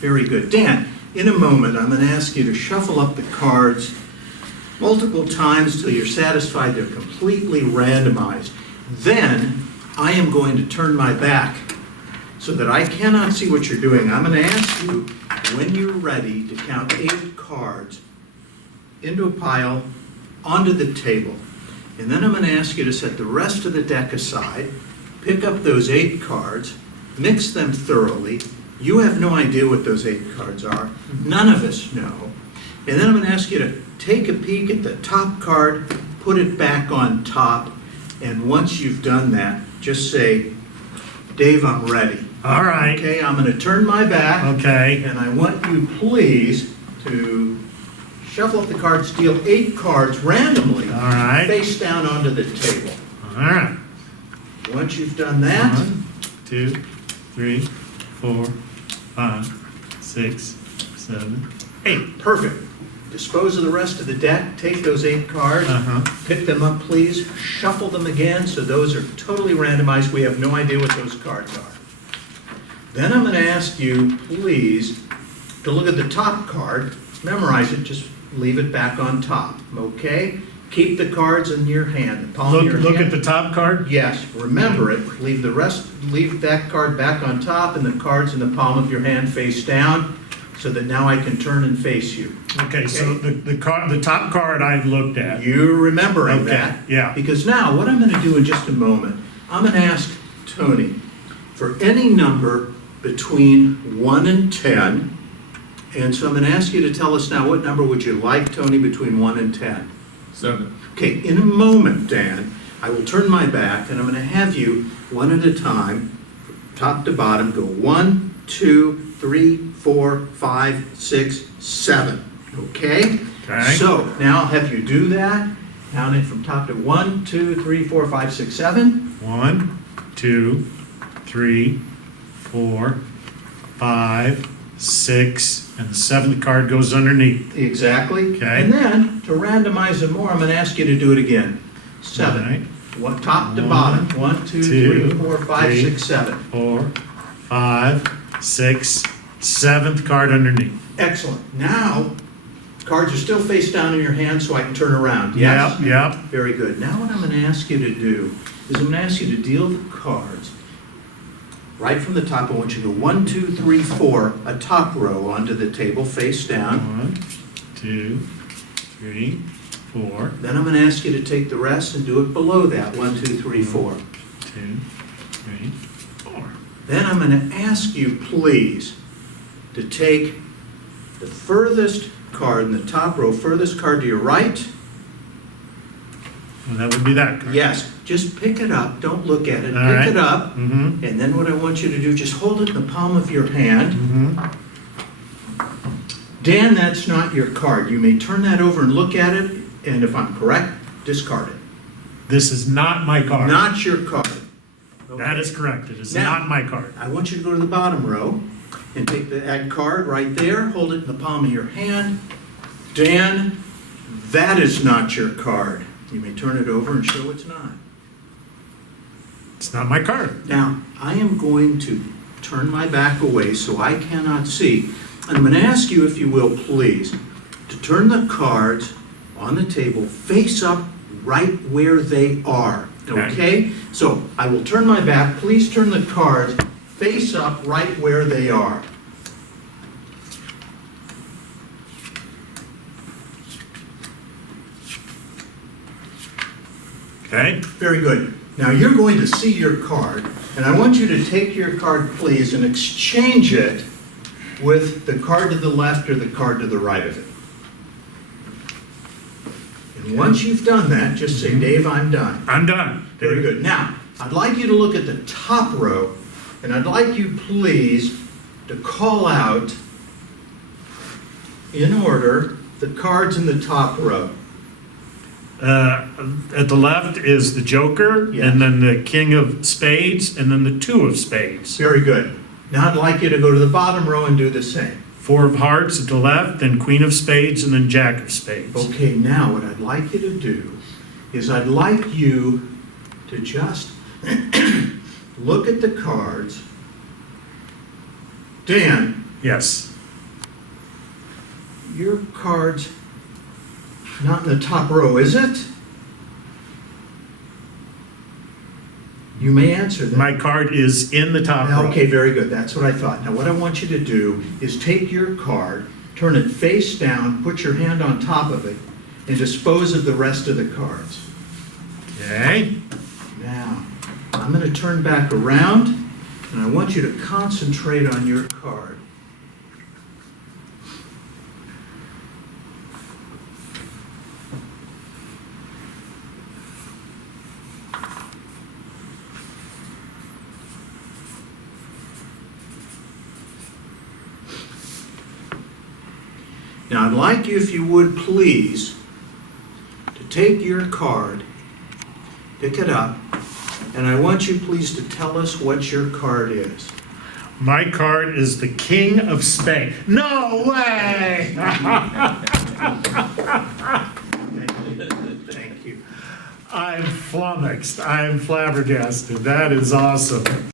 Very good. Dan, in a moment, I'm going to ask you to shuffle up the cards multiple times till you're satisfied they're completely randomized. Then, I am going to turn my back so that I cannot see what you're doing. I'm going to ask you, when you're ready, to count 8 cards into a pile onto the table. And then I'm going to ask you to set the rest of the deck aside, pick up those 8 cards, mix them thoroughly. You have no idea what those 8 cards are. None of us know. And then I'm going to ask you to take a peek at the top card, put it back on top, and once you've done that, just say, Dave, I'm ready. All right. Okay, I'm going to turn my back. Okay. And I want you, please, to shuffle up the cards, deal 8 cards randomly. All right. Face down onto the table. All right. Once you've done that, 1, 2, 3, 4, 5, 6, 7, 8. perfect. Dispose of the rest of the deck, take those 8 cards, pick them up, please, shuffle them again, so those are totally randomized. We have no idea what those cards are. Then I'm going to ask you, please, to look at the top card, memorize it, just leave it back on top, okay? Keep the cards in your hand, the palm of your hand. Look at the top card? Yes, remember it, leave that card back on top and the cards in the palm of your hand face down, so that now I can turn and face you. Okay, so the top card I've looked at. You're remembering Okay, that. yeah. Because now, what I'm going to do in just a moment, I'm going to ask Tony for any number between 1 and 10. And so I'm going to ask you to tell us now, what number would you like, Tony, between 1 and 10? 7. Okay, in a moment, Dan, I will turn my back and I'm going to have you, one at a time, top to bottom, go 1, 2, 3, 4, 5, 6, 7. Okay? Okay. So now I'll have you do that. Counting from top to 1, 2, 3, 4, 5, 6, 7. 1, 2, 3, 4, 5, 6, and the 7th card goes underneath. Exactly. Okay. And then, to randomize them more, I'm going to ask you to do it again. 7. All right. One, top to 1, bottom. 1, 2, 3, 4, 5, 3, 6, 7. 4, 5, 6, 7th card underneath. Excellent. Now, cards are still face down in your hand, so I can turn around. Yes? Yep. Very good. Now what I'm going to ask you to do is I'm going to ask you to deal the cards right from the top. I want you to go 1, 2, 3, 4, a top row onto the table, face down. 1, 2, 3, 4. Then I'm going to ask you to take the rest and do it below that. 1, 2, 3, 4. 2, 3, 4. Then I'm going to ask you, please, to take the furthest card in the top row, furthest card to your right. Well, that would be that card. Yes, just pick it up. Don't look at it. All Pick right. it up. Mm-hmm. And then what I want you to do, just hold it in the palm of your hand. Mm-hmm. Dan, that's not your card. You may turn that over and look at it, and if I'm correct, discard it. This is not my card. Not your card. That Okay. is correct. It is Now- not my card. I want you to go to the bottom row and take that card right there, hold it in the palm of your hand. Dan, that is not your card. You may turn it over and show it's not. It's not my card. Now, I am going to turn my back away so I cannot see. I'm going to ask you, if you will, please, to turn the cards on the table face up right where they are. Okay? So I will turn my back. Please turn the cards face up right where they are. Okay? Very good. Now you're going to see your card, and I want you to take your card, please, and exchange it with the card to the left or the card to the right of it. And once you've done that, just say, Dave, I'm done. I'm done. Very good. Now, I'd like you to look at the top row, and I'd like you, please, to call out, in order, the cards in the top row. At the left is the Joker, Yes. and then the King of Spades, and then the 2 of Spades. Very good. Now I'd like you to go to the bottom row and do the same. 4 of Hearts at the left, then Queen of Spades, and then Jack of Spades. Okay, now what I'd like you to do is I'd like you to just look at the cards. Dan, Yes. Your card's not in the top row, is it? You may answer that. My card is in the top row. Okay, very good. That's what I thought. Now, what I want you to do is take your card, turn it face down, put your hand on top of it, and dispose of the rest of the cards. Okay. Now, I'm going to turn back around, and I want you to concentrate on your card. Now, I'd like you, if you would please, to take your card, pick it up, and I want you please to tell us what your card is. My card is the King of Spades. No way! Thank you. I'm flummoxed. I'm flabbergasted. That is awesome.